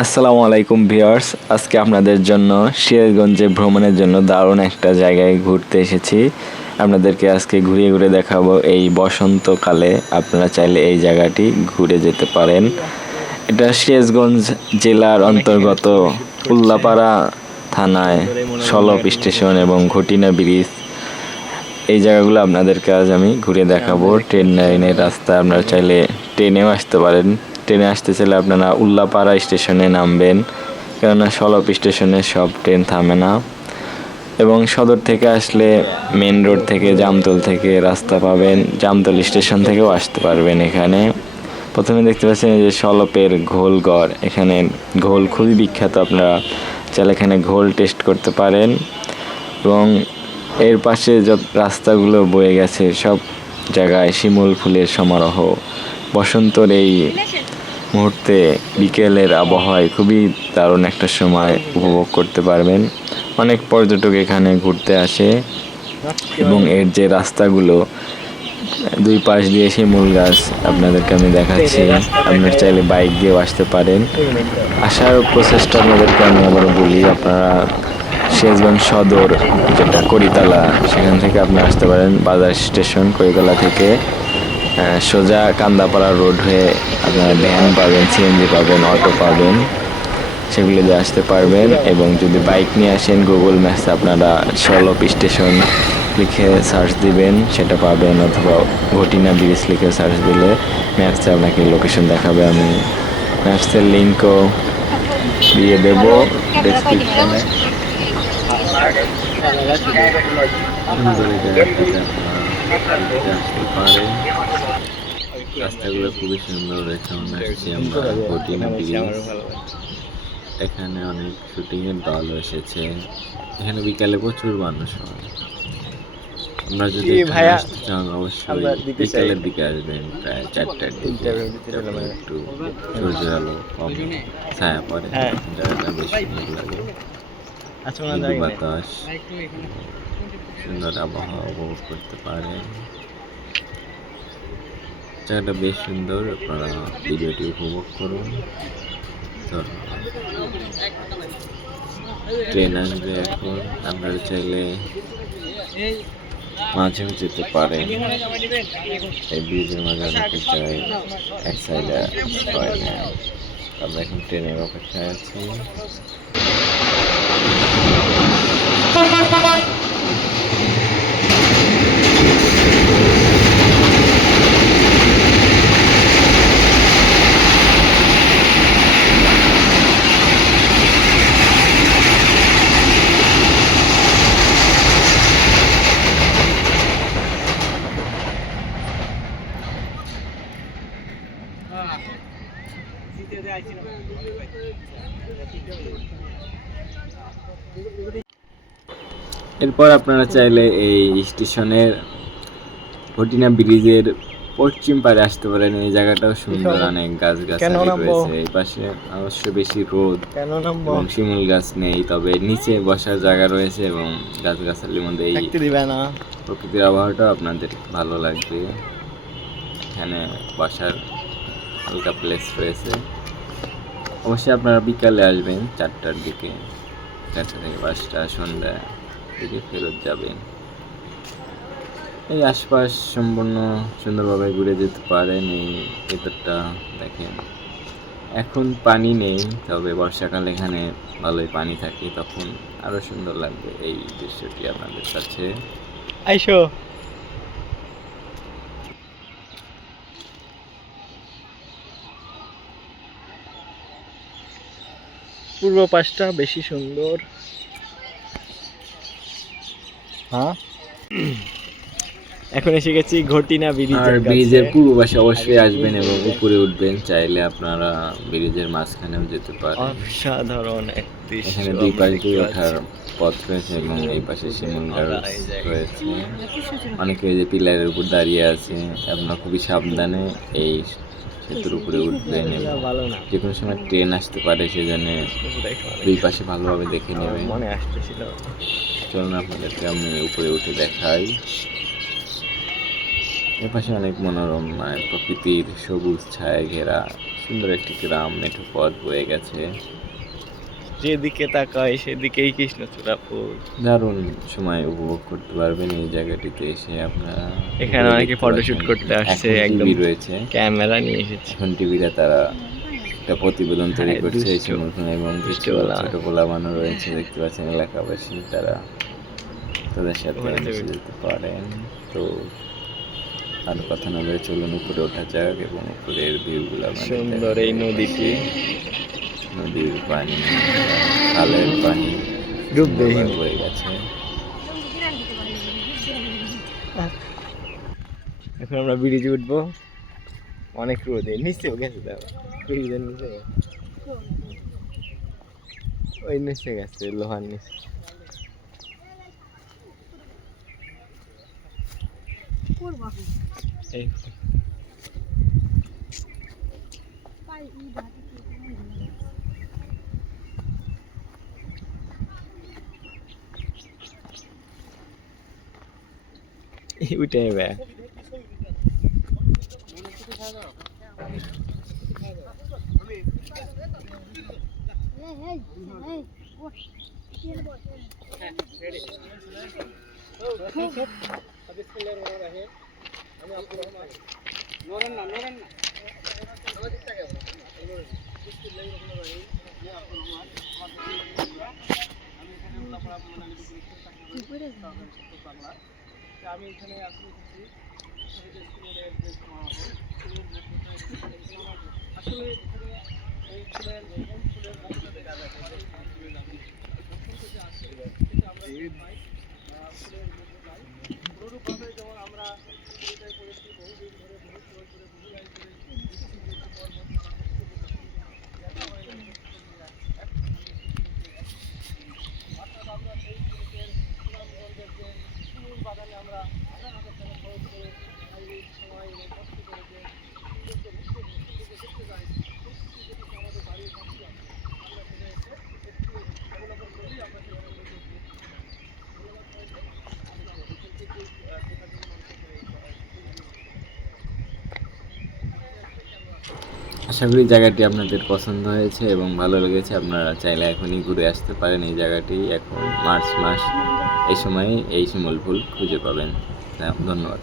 আসসালামু আলাইকুম ভিউয়ার্স, আজকে আপনাদের জন্য সিরাজগঞ্জে ভ্রমণের জন্য দারুণ একটা জায়গায় ঘুরতে এসেছি। আপনাদেরকে আজকে ঘুরিয়ে ঘুরে দেখাবো এই বসন্তকালে। আপনারা চাইলে এই জায়গাটি ঘুরে যেতে পারেন। এটা সিরাজগঞ্জ জেলার অন্তর্গত উল্লাপাড়া থানায় সলপ স্টেশন এবং ঘটিনা ব্রিজ। এই জায়গাগুলো আপনাদেরকে আজ আমি ঘুরে দেখাবো। ট্রেন লাইনের রাস্তা আপনারা চাইলে ট্রেনেও আসতে পারেন। ট্রেনে আসতে চাইলে আপনারা উল্লাপাড়া স্টেশনে নামবেন। কেননা সলপ স্টেশনে সব ট্রেন থামে না। এবং সদর থেকে আসলে মেন রোড থেকে জামতল থেকে রাস্তা পাবেন, জামতল স্টেশন থেকেও আসতে পারবেন এখানে। প্রথমে দেখতে পাচ্ছেন যে সলপের ঘোলগড় এখানে ঘোল খুবই বিখ্যাত, আপনারা চাইলে এখানে ঘোল টেস্ট করতে পারেন। এবং এর পাশে যত রাস্তাগুলো বয়ে গেছে, সব জায়গায় শিমুল ফুলের সমারোহ। বসন্তর এই মুহূর্তে বিকেলের আবহাওয়ায় খুবই দারুণ একটা সময় উপভোগ করতে পারবেন। অনেক পর্যটক এখানে ঘুরতে আসে এবং এর যে রাস্তাগুলো, দুই পাশ দিয়ে শিমুল গাছ আপনাদেরকে আমি দেখাচ্ছি। আপনারা চাইলে বাইক দিয়েও আসতে পারেন। আসার প্রচেষ্টা আপনাদেরকে আমি আবার বলি, আপনারা শেষগঞ্জ সদর, যেটা করিতলা, সেখান থেকে আপনি আসতে পারেন বাজার স্টেশন করিতলা থেকে। সোজা কান্দাপাড়া রোড হয়ে আপনারা ভ্যান পাবেন সিএনজি পাবেন অটো পাবেন। সেগুলো দিয়ে আসতে পারবেন এবং যদি বাইক নিয়ে আসেন গুগল ম্যাপসে আপনারা সলপ স্টেশন লিখে সার্চ দিবেন, সেটা পাবেন অথবা ঘটিনা ব্রিজ লিখে সার্চ দিলে ম্যাপসে আপনাকে লোকেশন দেখাবে। আমি ম্যাপসের লিঙ্কও দিয়ে দেবো ডেসক্রিপশনে সুন্দর এই জায়গাটাতে আপনারা ঘুরতে আসতে পারেন রাস্তাগুলো খুবই সুন্দর এখানে আসছি আমরা ঘটিনা ব্রিজ এখানে অনেক শুটিং এর দল এসেছে। এখানে বিকালে প্রচুর মানুষ হয়। আমরা যদি? আসতে চান অবশ্যই। বিকালের দিকে আসবেন প্রায় চারটার দিকে। একটু সূর্যের আলো কম ছায়া পড়ে হ্যাঁ। জায়গাটা বেশ সুন্দর লাগে। আচ্ছা বাতাস সুন্দর আবহাওয়া উপভোগ করতে পারেন। জায়গাটা বেশ সুন্দর, আপনারা ভিডিওটি উপভোগ করুন। ট্রেন আসবে এখন। আপনারা চাইলে মাঝেও যেতে পারে এই ব্রিজের মাঝে অনেকে চাই এক সাইডে হয় আমরা এখন ট্রেনের অপেক্ষায় আছি। এরপর আপনারা চাইলে এই স্টেশনের হটিনা ব্রিজের পশ্চিম পারে আসতে পারেন। এই জায়গাটাও সুন্দর অনেক গাছ গাছালি রয়েছে। এই পাশে অবশ্য বেশি রোদ এবং শিমুল গাছ নেই তবে নিচে বসার জায়গা রয়েছে এবং গাছ গাছালির মধ্যে এই প্রকৃতির আবহাওয়াটাও আপনাদের ভালো লাগবে। এখানে বসার হালকা প্লেস রয়েছে। অবশ্যই আপনারা বিকালে আসবেন চারটার দিকে। চারটা থেকে পাঁচটা সন্ধ্যা দিকে ফেরত যাবেন। এই আশপাশ সম্পূর্ণ সুন্দরভাবে ঘুরে যেতে পারেন এই ভেতরটা দেখেন। এখন পানি নেই, তবে বর্ষাকালে এখানে ভালোই পানি থাকে, তখন আরও সুন্দর লাগবে এই দৃশ্যটি আপনাদের কাছে। আইসো। পূর্ব পাশটা বেশি সুন্দর। হ্যাঁ? এখন এসে গেছি ঘটিনা ব্রিজ আর ব্রিজের পূর্ব পাশে অবশ্যই আসবেন এবং উপরে উঠবেন চাইলে আপনারা ব্রিজের মাঝখানেও যেতে পারেন। অসাধারণ এক দৃশ্য এখানে দুই পাশ দিয়ে ওঠার পথ রয়েছে এবং এই পাশে জায়গায়। রয়েছে। অনেকে এই যে পিলারের উপর দাঁড়িয়ে আছে। আপনারা খুবই সাবধানে এই সেতুর উপরে উঠবেন এবং যে কোনো সময় ট্রেন আসতে পারে সেজন্য দুই পাশে ভালোভাবে দেখে নেবে। চলুন আপনাদেরকে আমি উপরে উঠে দেখাই। এপাশে অনেক মনোরম মানে প্রকৃতির সবুজ ছায়া ঘেরা সুন্দর একটি গ্রাম, মেঠো পথ বয়ে গেছে। যেদিকে তাকায় সেদিকেই কৃষ্ণচূড়া ফুল। দারুণ সময় উপভোগ করতে পারবেন এই জায়গাটিতে এসে আপনারা। এখানে অনেকে পাচ্ছেন। করতে আসছে, একদম- রয়েছে। ক্যামেরা নিয়ে এসেছে। এখন টিভিটা তারা একটা প্রতিবেদন তৈরি হ্যাঁ, করছে এই সমর্থন এবং। ছোট পোলাবানো রয়েছে দেখতে পাচ্ছেন এলাকাবাসী তারা তাদের সাথে মিশে যেতে পারেন। তো আর কথা না বলে চলুন উপরে ওঠা যাক এবং উপরের ভিউগুলো সুন্দর এই নদীটি। পানি খালের পানি। সুন্দরভাবে বয়ে গেছে। এখন আমরা ব্রিজে উঠবো। অনেক রোদে। নিচেও গেছে দেখো ব্রিজের নিচে। ওই নিচে গেছে লোহার নিচে। এই। উঠে নেবে আশা করি জায়গাটি আপনাদের পছন্দ হয়েছে এবং ভালো লেগেছে। আপনারা চাইলে এখনই ঘুরে আসতে পারেন এই জায়গাটি। এখন মার্চ মাস, এই সময়ে এই শিমুল ফুল খুঁজে পাবেন। ধন্যবাদ।